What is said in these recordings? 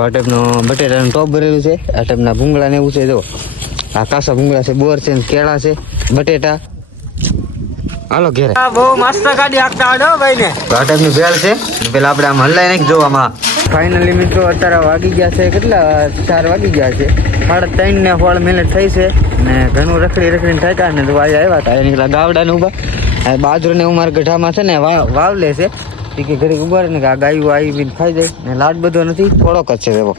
આ ટાઈપનો બટેટાનું ટોપ ભરેલું છે આ ટાઈપના ભૂંગળા ને એવું છે જો. આ કાસા ભૂંગળા છે બોર છે કેળા છે બટેટા. હાલો ઘેરે. બહુ મસ્ત ગાડી હાંકતા આડો ભાઈ ને આ ટાઈપની ભેળ છે. પેલા આપણે આમ હલાઈ નાખી જો આમાં ફાઇનલી મિત્રો અત્યારે વાગી ગયા છે કેટલા? ચાર વાગી ગયા છે. સાડા ત્રણ ને ફળ મિનિટ થઈ છે. ને ઘણું રખડી રખડીને થાક્યા ને તો આજે આવ્યા હતા. એની ગાવડા ને ઊભા બાજરો ને ઉમાર ગઢામાં છે ને વાવ લે છે. એ કે ઘડીક ઊભા ને કે આ ગાયું આવી બીને ખાઈ જાય ને લાડ બધો નથી થોડોક જ છે એવો.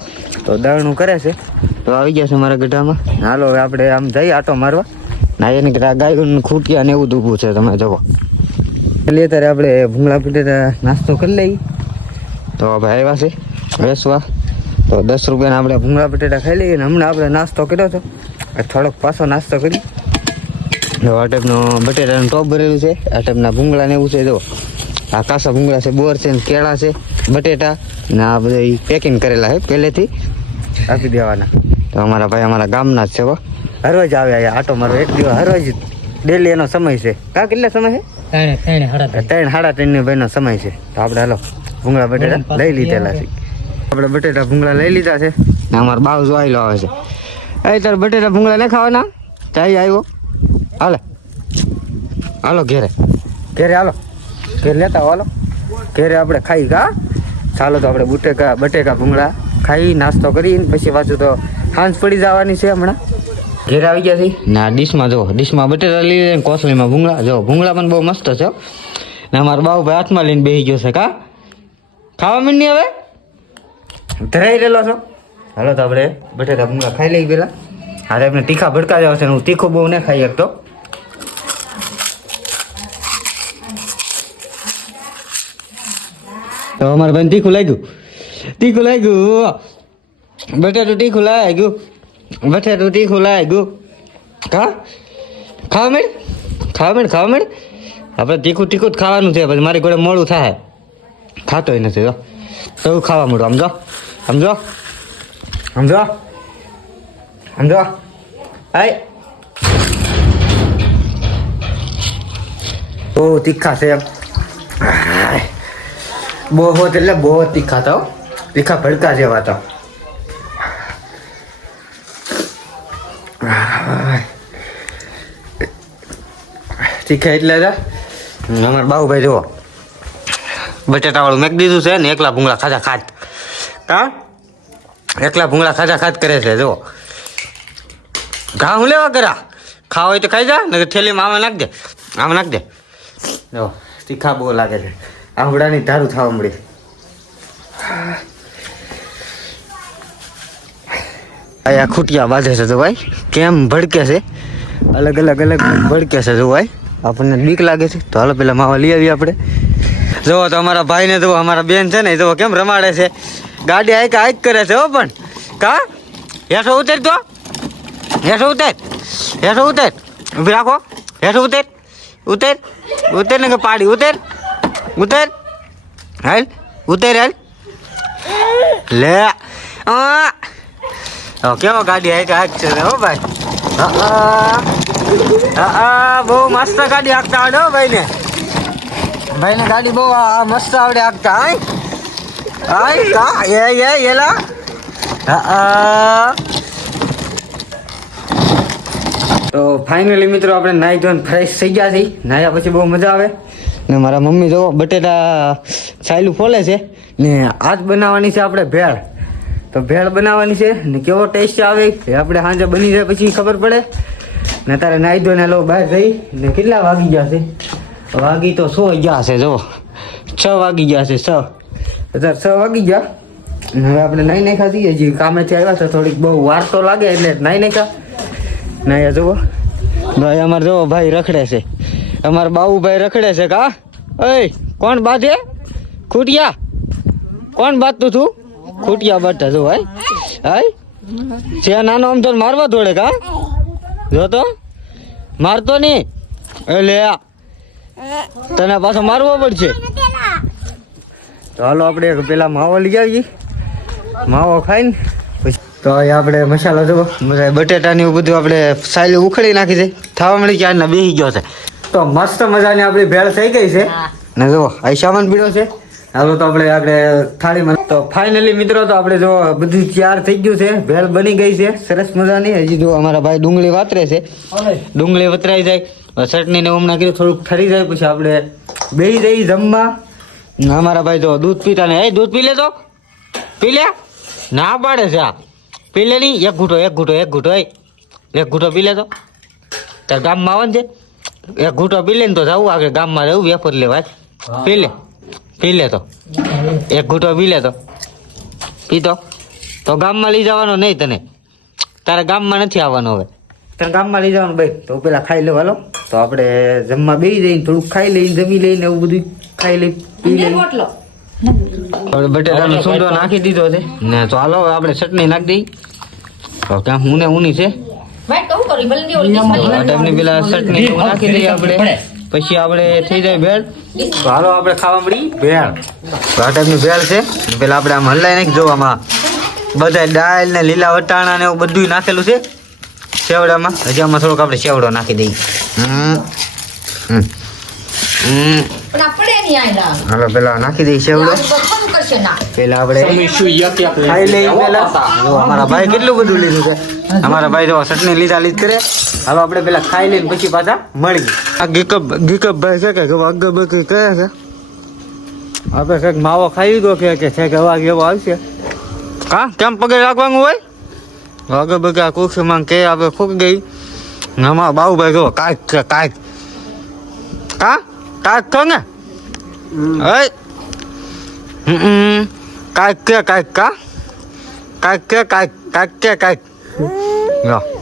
તો દળનું કરે છે. તો આવી ગયા છે મારા ગઢામાં. હાલો હવે આપણે આમ જઈએ આટો મારવા. ના એ આ ગાયું ખૂટ્યા ને એવું જ ઊભું છે, તમે જવો એટલે ત્યારે આપણે ભૂંગળા પટેટા નાસ્તો કરી લઈએ. તો ભાઈ આવ્યા છે વેસવા તો દસ રૂપિયાના આપણે ભૂંગળા બટેટા ખાઈ લઈએ ને હમણાં આપણે નાસ્તો કર્યો હતો. થોડોક પાછો નાસ્તો કરી આ ટાઈપનો બટેટાનું ટોપ ભરેલું છે, આ ટાઈપના ભૂંગળા ને એવું છે જો આ કાસા ભૂંગળા છે બોર છે ને કેળા છે બટેટા ને આ બધા પેકિંગ કરેલા છે પહેલેથી. આપી દેવાના. તો અમારા ભાઈ અમારા ગામના જ છે હો. હરરોજ આવે અહીંયા આટો મારો એક દિવસ હરરોજ ડેલી એનો સમય છે. કા કેટલા સમય છે? ત્રણ સાડા ત્રણ. ની ભાઈનો સમય છે. તો આપણે હાલો ભૂંગળા બટેટા લઈ લીધેલા છે. આપણે બટેટા ભૂંગળા લઈ લીધા છે. ને અમારો બાવ જો આવેલો આવે છે. એ તાર બટેટા ભૂંગળા નહીં ખાવાના? ચાઈ આવ્યો હાલે. હાલો ઘેરે. ઘેરે હાલો. ઘેર લેતા હોલો. ઘેરે આપણે ખાઈ કા ચાલો તો આપણે બટેકા બટેકા ભૂંગળા ખાઈ નાસ્તો કરી પછી પાછું તો હાંસ પડી જવાની છે હમણાં. ઘેર આવી ગયા છે? ના ડીશમાં જો ડીશમાં બટેટા લઈ લઈને કોસળીમાં ભૂંગળા. જો ભૂંગળા પણ બહુ મસ્ત છે ને ને બાબુ ભાઈ હાથમાં લઈને બેસી ગયો છે કા? ખાવા મીની હવે? ધરાઈ રહેલો છો. હાલો તો આપણે બટેકા ભૂંગળા ખાઈ લઈ પેલા હારે આપણે તીખા ભડકા જવા છે ને હું તીખું બહુ ન ખાઈ શકતો. તો અમારે ભાઈ તીખું લાગ્યું. તીખું લાગ્યું બટાટું તીખું લાગ્યું, બટાટું તીખું લાગ્યું. કા ખાવા મેળ? ખાવા મેળ ખાવા મેળ? આપણે તીખું તીખું જ ખાવાનું છે, પછી મારી ઘોડે મોડું થાય. ખાતોય નથી જો તો ખાવા મળું સમજો સમજો સમજો સમજો આય. ઓ તીખા છે એમ. બહુ હોત એટલે બહુ તીખા તો તીખા ભડકા જેવા તો તીખા એટલે અમારા બાહુભાઈ જુઓ. બટેટા વાળું મેક દીધું છે ને એકલા ભૂંગળા ખાજા ખાત. હા? એકલા ભૂંગળા ખાજા ખાત કરે છે, જુઓ. ઘા હું લેવા કરા ખાવા હોય તો ખાઈ જા ને થેલીમાં આમાં નાખ દે. આમાં નાખ દે. જો તીખા બહુ લાગે છે. આંબળાની ધારું થવા મળી આ ખૂટિયા બાંધે છે તો ભાઈ. કેમ ભડકે છે? અલગ અલગ અલગ ભડકે છે જો ભાઈ. આપણને બીક લાગે છે. તો હાલો પેલા માવા લઈ આવીએ આપણે. જુઓ તો અમારા ભાઈને તો અમારા બેન છે ને તો કેમ રમાડે છે. ગાડી આઈક આઈક કરે છે હો પણ. કા? હેઠો ઉતર તો. હેઠો ઉતર. હેઠો ઉતર. ઊભી રાખો. હેઠો ઉતર. ઉતર. ઉતર ને પાડી. ઉતર. ઉતર. હાલ ઉતર હાલ. લે. કેવો ગાડી આઈક આઈક છે હો ભાઈ? બહુ મસ્ત ગાડી હાંકતા આવડે હો ભાઈને. ભાઈને ગાડી બહુ મસ્ત આવડે હાંકતા આય કા, એ એ, એલા. આ તો ફાઇનલી મિત્રો આપણે નાહી ધોઈને ફ્રેશ થઈ ગયા છીએ. નાહ્યા પછી બહુ મજા આવે. ને મારા મમ્મી જો બટેટા સાયલું ફોલે છે ને આજ બનાવવાની છે આપણે ભેળ. તો ભેળ બનાવવાની છે ને કેવો ટેસ્ટ આવે એ આપણે સાંજે બની જાય પછી ખબર પડે. ને તારે નાહી ને લો બહાર જઈ. ને કેટલા વાગી ગયા છે? વાગી તો સો ગયા છે, જો. છ વાગી ગયા છે, છ. અત્યારે છ વાગી ગયા. ને હવે આપણે નાહી નાખ્યા છીએ. હજી કામેથી આવ્યા છે, થોડીક બહુ વાર તો લાગે એટલે નાહી નાખ્યા. ના જુઓ. ભાઈ, અમારે જુઓ, ભાઈ રખડે છે. અમારા બાબુભાઈ રખડે છે કા? એ કોણ બાંધે? ખૂટિયા. કોણ બાંધતું તું? ખૂટિયા બાંધતા તું ભાઈ હાય. છે નાનો આમ તો મારવા દોડે કા? જો તો. મારતો નહીં. એટલે. તને પાછો મારવો પડશે. તો હાલો આપણે પેલા માવો લઈ આવીએ. માવો ખાઈને. તો આપણે મસાલો જો બધા બટેટા ને એવું બધું આપણે સાયલી ઉખડી નાખી છે. થવા મળી ક્યારના બેસી ગયો છે. તો મસ્ત મજાની આપણી ભેળ થઈ ગઈ છે. ને જો અહીં પીડો છે. હાલો તો આપણે આપણે થાળીમાં તો ફાઇનલી મિત્રો તો આપણે જો બધું તૈયાર થઈ ગયું છે. ભેળ બની ગઈ છે. સરસ મજાની. હજી જો અમારા ભાઈ ડુંગળી વાતરે છે. ડુંગળી વતરાઈ જાય. ચટણી ને હમણાં કીધું થોડુંક ઠરી જાય પછી આપણે બેહી જઈ જમવા. ને અમારા ભાઈ તો દૂધ પીતા ને એ દૂધ પી લે તો પી લે. ના પાડે છે આ. પી લે નહીં. એક ઘૂંટો એક ઘૂંટો એક ઘૂંટો એક ઘૂંટો પી લે તો તાર ગામમાં આવે ને છે એક ઘૂંટો પી લે ને તો જવું આગળ ગામમાં રહેવું વેફર લેવા પી લે પી લે તો. એક ઘૂંટો પી લે તો. પીતો તો. ગામમાં લઈ જવાનો નહીં તને. તારે ગામમાં નથી આવવાનો હવે. તને ગામમાં લઈ જવાનું ભાઈ તો પેલા ખાઈ લો તો આપણે જમવા બેસી જઈને થોડુંક ખાઈ લઈને જમી લઈને એવું બધું ખાઈ લઈ પી લઈ. બટેટાનો સૂંદો નાખી દીધો છે. ને તો હાલો આપણે ચટણી નાખી દઈ. તો ક્યાં હું ને ઊની છે? કરી ભલે ની ઓલી આ ટાઈપની પેલા ચટણી એવું નાખી દઈએ આપણે. પછી આપણે થઈ જાય ભેળ. તો હાલો આપણે ખાવા મળી ભેળ. તો આ ટાઈપની ભેળ છે. પેલા આપણે આમ હલાઈ નાખી જોવામાં. બધા દાળ ને લીલા વટાણા ને એવું બધું નાખેલું છે. સેવડામાં હજી આમાં થોડોક આપણે સેવડો નાખી દઈએ. હાલો પેલા નાખી દઈએ સેવડો ના પેલા આપણે ખાઈ લઈએ પેલા અમારા ભાઈ કેટલું બધું લીધું છે. અમારા ભાઈ જો ચટણી લીધા લીધ કરે. હવે આપણે પેલા ખાઈ લઈને પછી પાછા મળી આ ગીકબ ગીકબ ભાઈ છે કે અગ બગી કહે છે? આપણે કંઈક માવો ખાઈ લીધો કે કે છે કે અવાજ એવો આવશે? કા? કેમ પગે રાખવાનું હોય? અગ બગા કુક્ષમાં કે આપણે ફૂક ગઈ ને અમારા બાબુભાઈ જો કાંઈક છે કાંઈક. કા? કાંઈક કહો ને? હે? હમ કાંઈક કે કાંઈક કા? કાંઈક કે કાંઈક. કાંઈક કે કાંઈક. લો